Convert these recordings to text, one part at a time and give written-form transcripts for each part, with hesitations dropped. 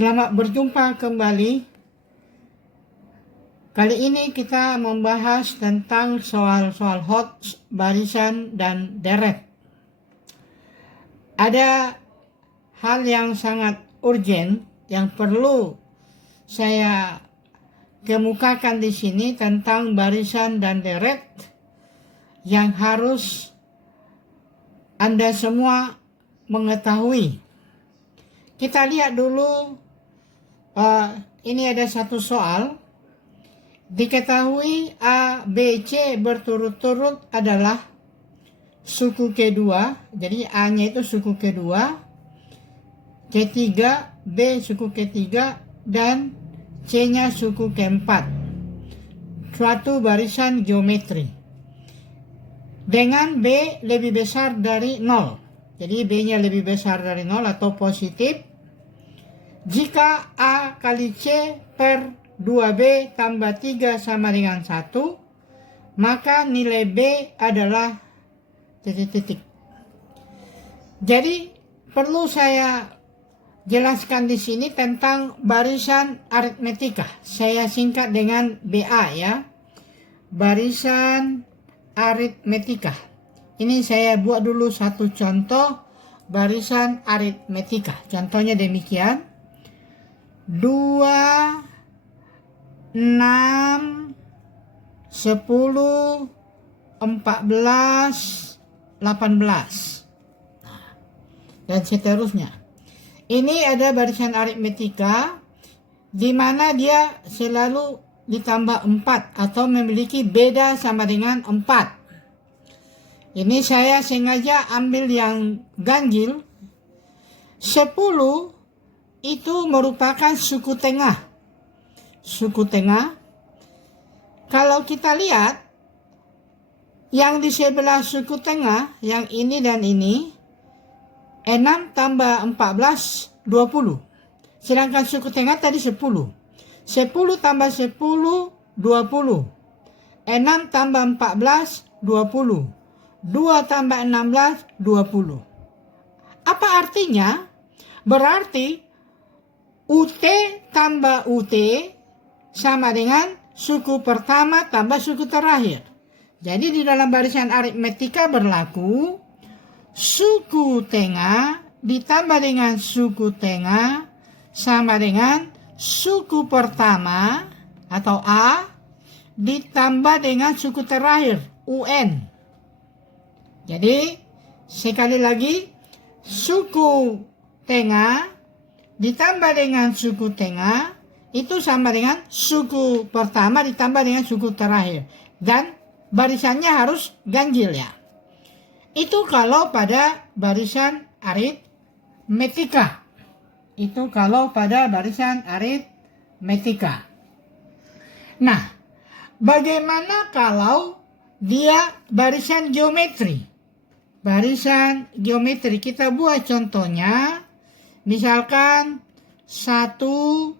Selamat berjumpa kembali. Kali ini kita membahas tentang soal-soal hot, barisan, dan deret. Ada hal yang sangat urgent yang perlu saya kemukakan di sini tentang barisan dan deret yang harus Anda semua mengetahui. Kita lihat dulu, ini ada satu soal. Diketahui A, B, C berturut-turut adalah suku kedua. Jadi A-nya itu suku kedua, ketiga, B suku ketiga, dan C-nya suku keempat. Suatu barisan geometri. Dengan B lebih besar dari 0. Jadi B-nya lebih besar dari 0 atau positif. Jika A kali C per 2B tambah 3 sama dengan 1, maka nilai B adalah titik-titik. Jadi perlu saya jelaskan di sini tentang barisan aritmetika. Saya singkat dengan BA ya. Barisan aritmetika. Ini saya buat dulu satu contoh barisan aritmetika. Contohnya demikian. 2, 6, 10, 14, 18. Dan seterusnya. Ini ada barisan aritmetika di mana dia selalu ditambah 4 atau memiliki beda sama dengan 4. Ini saya sengaja ambil yang ganjil. 10 itu merupakan suku tengah. Suku tengah. Kalau kita lihat, yang di sebelah suku tengah, yang ini dan ini, 6 tambah 14, 20. Sedangkan suku tengah tadi 10. 10 tambah 10, 20. 6 tambah 14, 20. 2 tambah 16, 20. Apa artinya? Berarti UT tambah UT sama dengan suku pertama tambah suku terakhir. Jadi di dalam barisan aritmetika berlaku suku tengah ditambah dengan suku tengah sama dengan suku pertama atau A ditambah dengan suku terakhir UN. Jadi sekali lagi, suku tengah ditambah dengan suku tengah itu sama dengan suku pertama ditambah dengan suku terakhir. Dan barisannya harus ganjil ya. Itu kalau pada barisan aritmetika. Itu kalau pada barisan aritmetika. Nah, bagaimana kalau dia barisan geometri? Barisan geometri kita buat contohnya. Misalkan 1,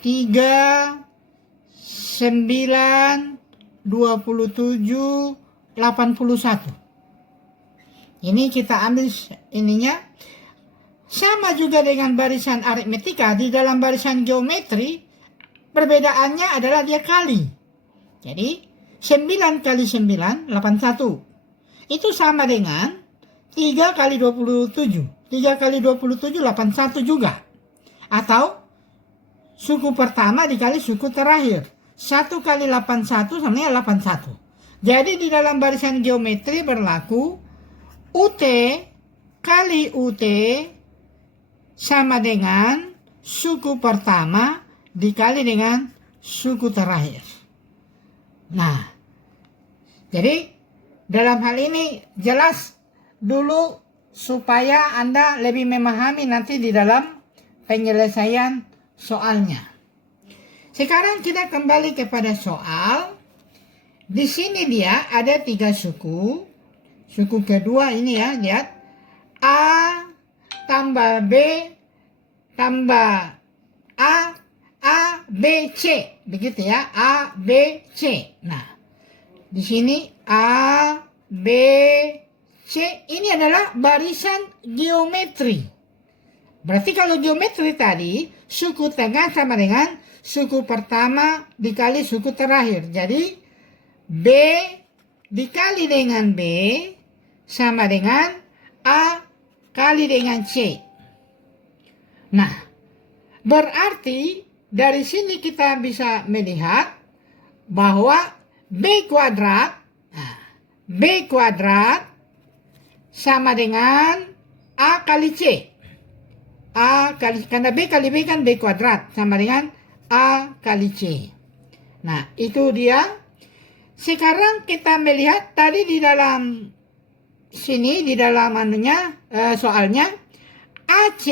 3, 9, 27, 81. Ini kita ambil ininya. Sama juga dengan barisan aritmetika. Di dalam barisan geometri, perbedaannya adalah dia kali. Jadi 9 kali 9, 81. Itu sama dengan 3 kali 27. 3 kali 27, 81 juga. Atau suku pertama dikali suku terakhir. 1 kali 81 sama dengan 81. Jadi di dalam barisan geometri berlaku UT kali UT sama dengan suku pertama dikali dengan suku terakhir. Nah, jadi dalam hal ini jelas dulu supaya Anda lebih memahami nanti di dalam penyelesaian soalnya. Sekarang kita kembali kepada soal. Di sini dia ada 3 suku. Suku kedua ini ya, lihat. A tambah B tambah A, B, C. Begitu ya, A, B, C. Nah, di sini A, B, C ini adalah barisan geometri. Berarti kalau geometri tadi, suku tengah sama dengan suku pertama dikali suku terakhir. Jadi B dikali dengan B sama dengan A kali dengan C. Nah, berarti dari sini kita bisa melihat bahwa B kuadrat sama dengan A kali C. Karena B kali B kan B kuadrat sama dengan A kali C. Nah, itu dia. Sekarang kita melihat tadi di dalam sini, di dalam soalnya AC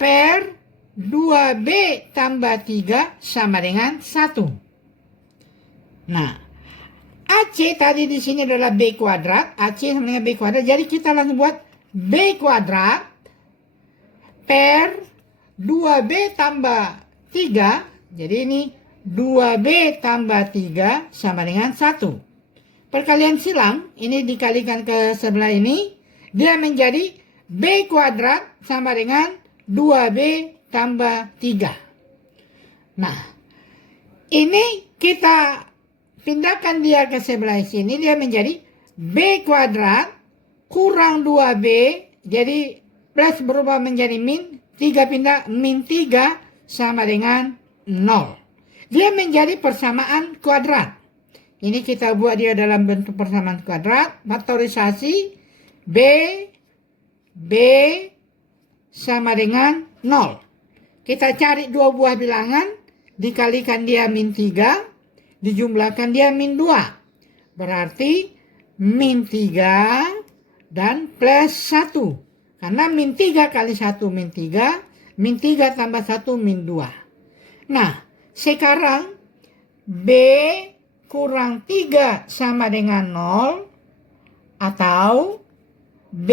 per 2B tambah 3 sama dengan 1. Nah, AC tadi di sini adalah B kuadrat, AC sama dengan B kuadrat. Jadi kita langsung buat B kuadrat per 2B tambah 3. Jadi ini 2B tambah 3 sama dengan 1. Perkalian silang, ini dikalikan ke sebelah ini, dia menjadi B kuadrat sama dengan 2B tambah 3. Nah, ini kita pindahkan dia ke sebelah sini, dia menjadi B kuadrat kurang 2B, jadi plus berubah menjadi min, 3 pindah min 3 sama dengan 0. Dia menjadi persamaan kuadrat. Ini kita buat dia dalam bentuk persamaan kuadrat, faktorisasi B sama dengan 0. Kita cari dua buah bilangan, dikalikan dia min 3, dijumlahkan dia min 2. Berarti min 3 dan plus 1. Karena min 3 kali 1 min 3, min 3 tambah 1 min 2. Nah, sekarang B kurang 3 sama dengan 0, atau B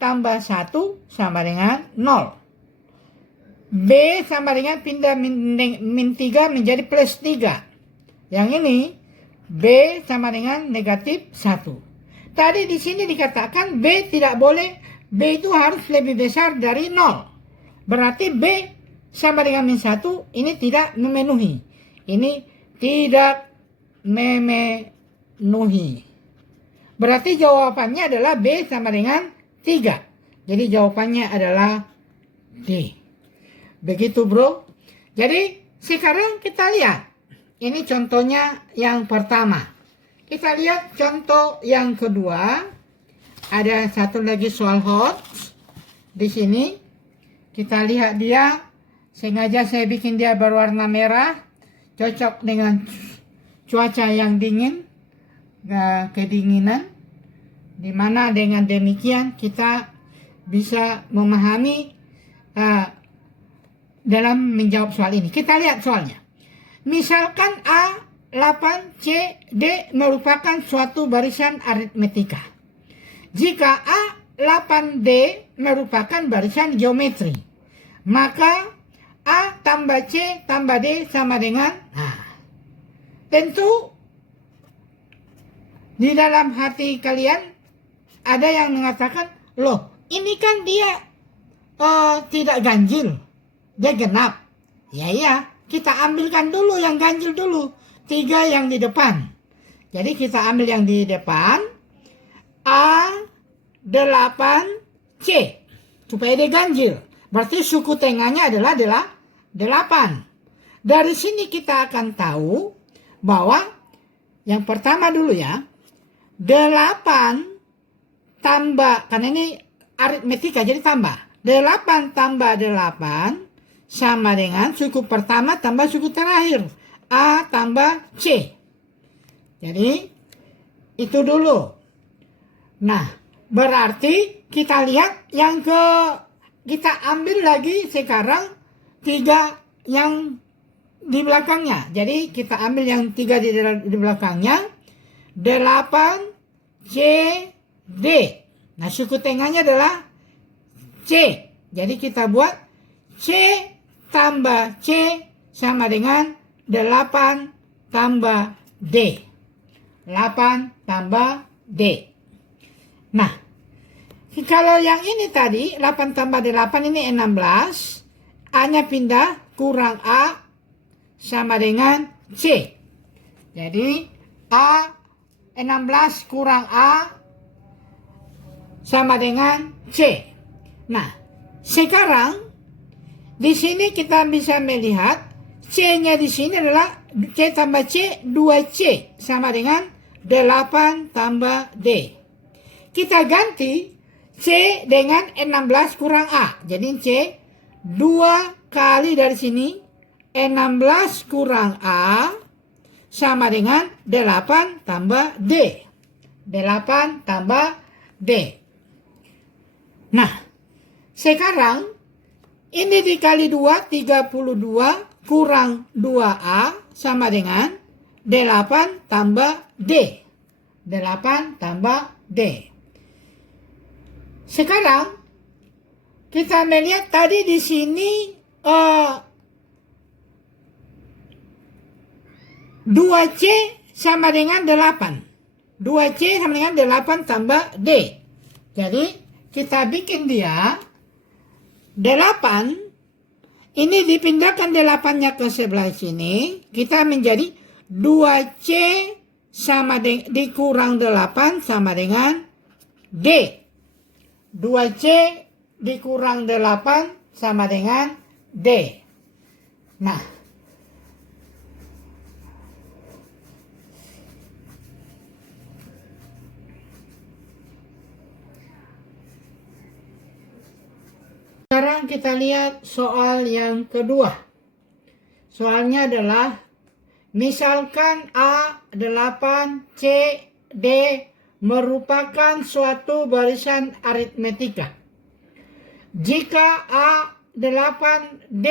tambah 1 sama dengan 0. B sama dengan pindah min 3 menjadi plus 3. Yang ini B sama dengan negatif 1. Tadi di sini dikatakan B tidak boleh, B itu harus lebih besar dari 0. Berarti B sama dengan min 1 ini tidak memenuhi. Ini tidak memenuhi. Berarti jawabannya adalah B sama dengan 3. Jadi jawabannya adalah D. Begitu bro. Jadi sekarang kita lihat. Ini contohnya yang pertama. Kita lihat contoh yang kedua. Ada satu lagi soal hot. Di sini kita lihat dia. Sengaja saya bikin dia berwarna merah. Cocok dengan cuaca yang dingin. Kedinginan. Dimana dengan demikian kita bisa memahami dalam menjawab soal ini. Kita lihat soalnya. Misalkan A, 8, C, D merupakan suatu barisan aritmetika. Jika A, 8D merupakan barisan geometri, maka A tambah C tambah D sama dengan tentu di dalam hati kalian ada yang mengatakan, loh ini kan dia tidak ganjil, dia genap. Ya, kita ambilkan dulu yang ganjil dulu. 3 yang di depan. Jadi kita ambil yang di depan. A, 8, C. Supaya dia ganjil. Berarti suku tengahnya adalah 8. Dari sini kita akan tahu bahwa yang pertama dulu ya. 8 tambah, karena ini aritmetika jadi tambah. 8 tambah 8 sama dengan suku pertama tambah suku terakhir. A tambah C. Jadi itu dulu. Nah, berarti kita lihat yang kita ambil lagi sekarang 3 yang di belakangnya. Jadi kita ambil yang 3 di belakangnya. 8 C D. Nah, suku tengahnya adalah C. Jadi kita buat C tambah C sama dengan 8 tambah D. 8 tambah D. Nah, Kalau yang ini tadi 8 tambah 8 ini 16, A-nya pindah, kurang A sama dengan C. Jadi A 16 kurang A sama dengan C. Nah, sekarang di sini kita bisa melihat C-nya di sini adalah C tambah C, 2C sama dengan 8 tambah D. Kita ganti C dengan 16 kurang A. Jadi C 2 kali dari sini 16 kurang A sama dengan 8 tambah D. 8 tambah D. Nah, sekarang ini dikali 2, 32 kurang 2A sama dengan 8 tambah D. 8 tambah D. Sekarang kita melihat tadi di sini 2C sama dengan 8. 2C sama dengan 8 tambah D. Jadi kita bikin dia 8. Ini dipindahkan 8-nya ke sebelah sini. Kita menjadi 2C sama dikurang 8 sama dengan D. 2C dikurang 8 sama dengan D. Nah, sekarang kita lihat soal yang kedua. Soalnya adalah misalkan A8 C D merupakan suatu barisan aritmetika. Jika A8D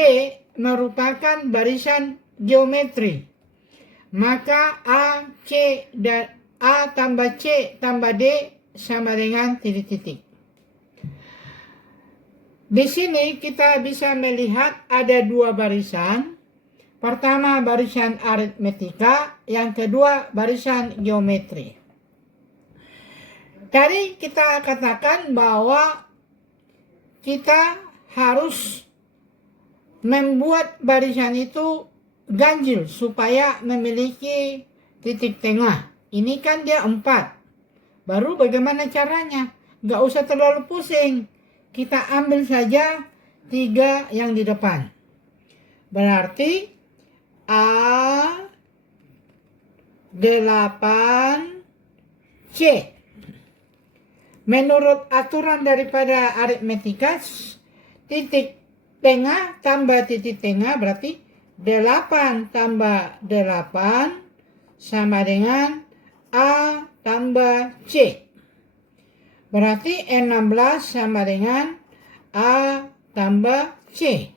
merupakan barisan geometri, maka A tambah C tambah D sama dengan titik-titik. Di sini kita bisa melihat ada dua barisan. Pertama barisan aritmetika, yang kedua barisan geometri. Tadi kita katakan bahwa kita harus membuat barisan itu ganjil supaya memiliki titik tengah. Ini kan dia 4. Baru bagaimana caranya? Gak usah terlalu pusing. Kita ambil saja 3 yang di depan. Berarti A8C. Menurut aturan daripada aritmetika, titik tengah tambah titik tengah berarti 8 tambah 8 sama dengan A tambah C. Berarti 16 sama dengan A tambah C.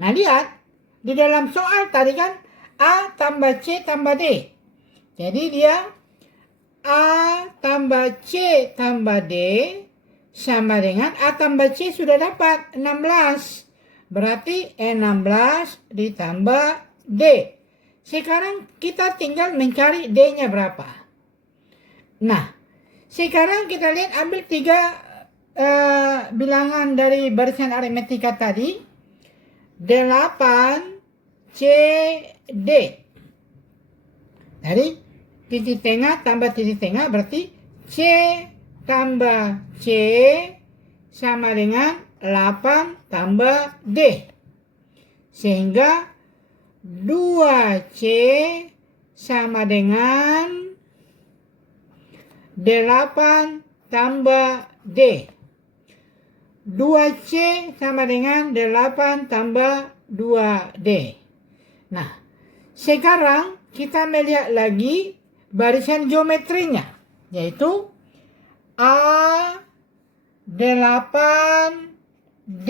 Nah, lihat. Di dalam soal tadi kan A tambah C tambah D. Jadi dia A tambah C tambah D sama dengan A tambah C sudah dapat 16. Berarti 16 ditambah D. Sekarang kita tinggal mencari D-nya berapa. Nah, sekarang kita lihat ambil 3 bilangan dari barisan aritmetika tadi. 8 C D. Jadi titik tengah tambah titik tengah berarti C tambah C sama dengan 8 tambah D. Sehingga 2C sama dengan 8 tambah D. 2C sama dengan 8 tambah 2D. Nah, sekarang kita melihat lagi barisan geometrinya, yaitu A8D.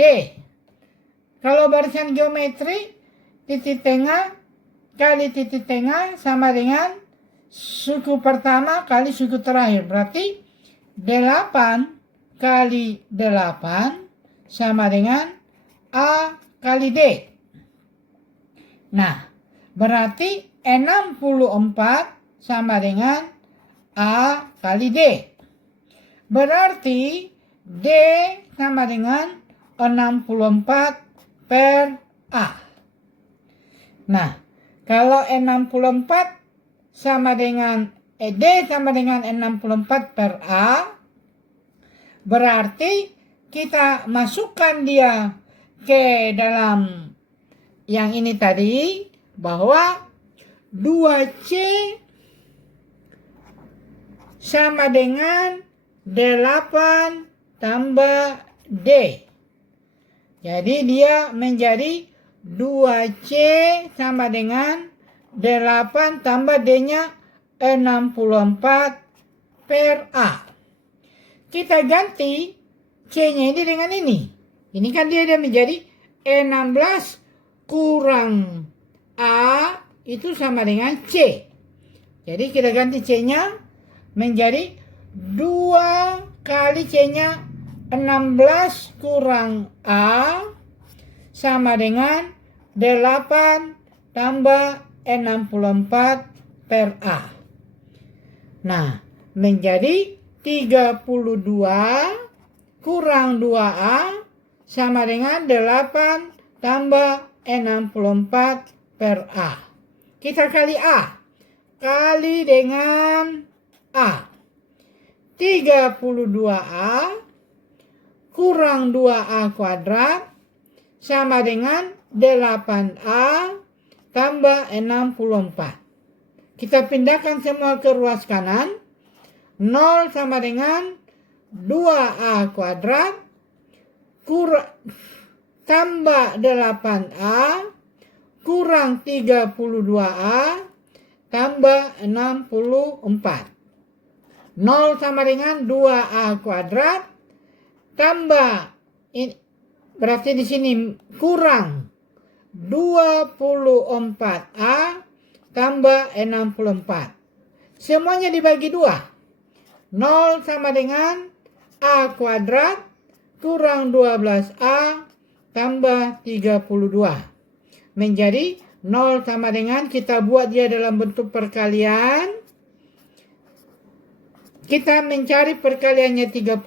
Kalau barisan geometri, titik tengah kali titik tengah sama dengan suku pertama kali suku terakhir. Berarti 8 kali 8 sama dengan A kali D. Nah, berarti 64 sama dengan A kali D. Berarti D sama dengan 64 per A. Nah, kalau 64 sama dengan D sama dengan 64 per A, berarti kita masukkan dia ke dalam yang ini tadi, bahwa 2C sama dengan 8 tambah D. Jadi dia menjadi 2C sama dengan 8 tambah D-nya 64 per A. Kita ganti C-nya ini dengan ini. Ini kan dia menjadi 16 kurang A itu sama dengan C. Jadi kita ganti C-nya menjadi 2 kali C-nya 16 kurang A sama dengan 8 tambah 64 per A. Nah, menjadi 32 kurang 2A sama dengan 8 tambah 64 per A. Kita kali A. Kali dengan A. 32A kurang 2A kuadrat sama dengan 8A tambah 64. Kita pindahkan semua ke ruas kanan. 0 sama dengan 2A kuadrat tambah 8A kurang 32A tambah 64. 0 sama dengan 2A kuadrat tambah, berarti di sini kurang 24A tambah 64. Semuanya dibagi 2. 0 sama dengan A kuadrat kurang 12A tambah 32. Menjadi 0 sama dengan, kita buat dia dalam bentuk perkalian. Kita mencari perkaliannya 32,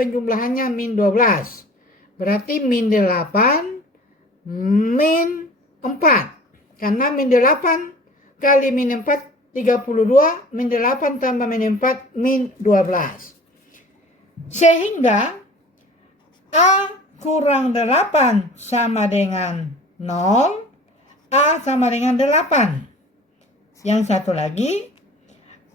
penjumlahannya min 12. Berarti min 8, min 4. Karena min 8 kali min 4, 32, min 8 tambah min 4, min 12. Sehingga A kurang 8 sama dengan 0, A sama dengan 8. Yang satu lagi,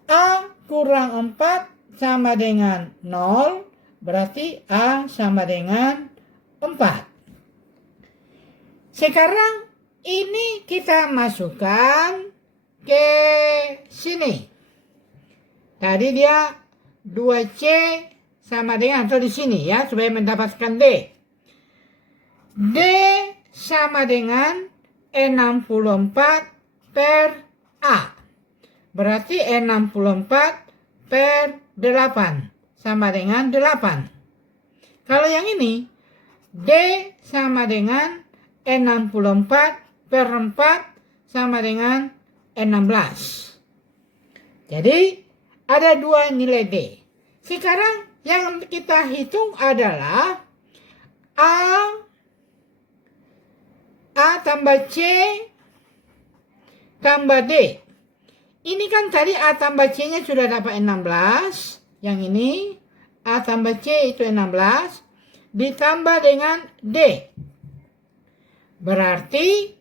A kurang 4 sama dengan 0, berarti A sama dengan 4. Sekarang ini kita masukkan ke sini. Tadi dia 2C sama dengan, atau di sini ya, supaya mendapatkan D. D sama dengan 64 per A. Berarti 64 per 8 sama dengan 8. Kalau yang ini, D sama dengan 64 per 4 sama dengan 16. Jadi ada 2 nilai D. Sekarang yang kita hitung adalah A tambah C tambah D. Ini kan tadi A tambah C-nya sudah dapat 16. Yang ini A tambah C itu 16. Ditambah dengan D. Berarti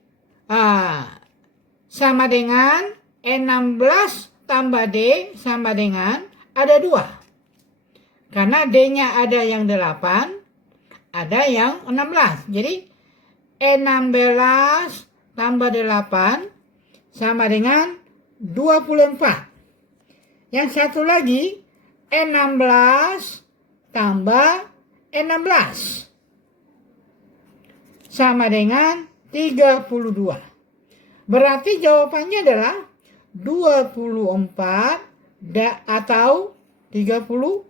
sama dengan 16 tambah D sama dengan ada 2. Karena D-nya ada yang 8, ada yang 16. Jadi 16 tambah 8 sama dengan 24. Yang satu lagi 16 tambah 16 sama dengan 32. Berarti jawabannya adalah 24 atau 32.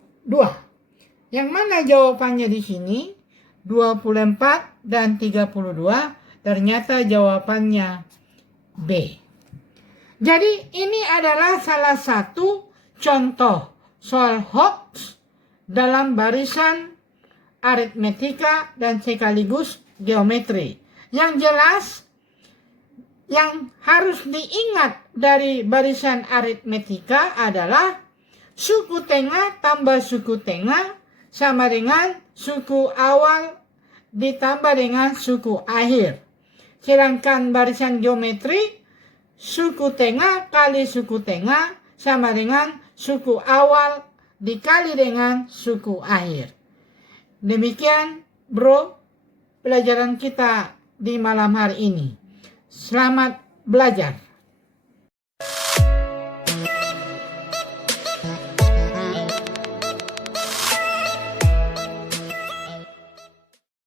Yang mana jawabannya di sini? 24 dan 32. Ternyata jawabannya B. Jadi ini adalah salah satu contoh soal hoax dalam barisan aritmetika dan sekaligus geometri. Yang jelas, yang harus diingat dari barisan aritmetika adalah suku tengah tambah suku tengah sama dengan suku awal ditambah dengan suku akhir. Sedangkan barisan geometri, suku tengah kali suku tengah sama dengan suku awal dikali dengan suku akhir. Demikian bro, pelajaran kita di malam hari ini. Selamat belajar.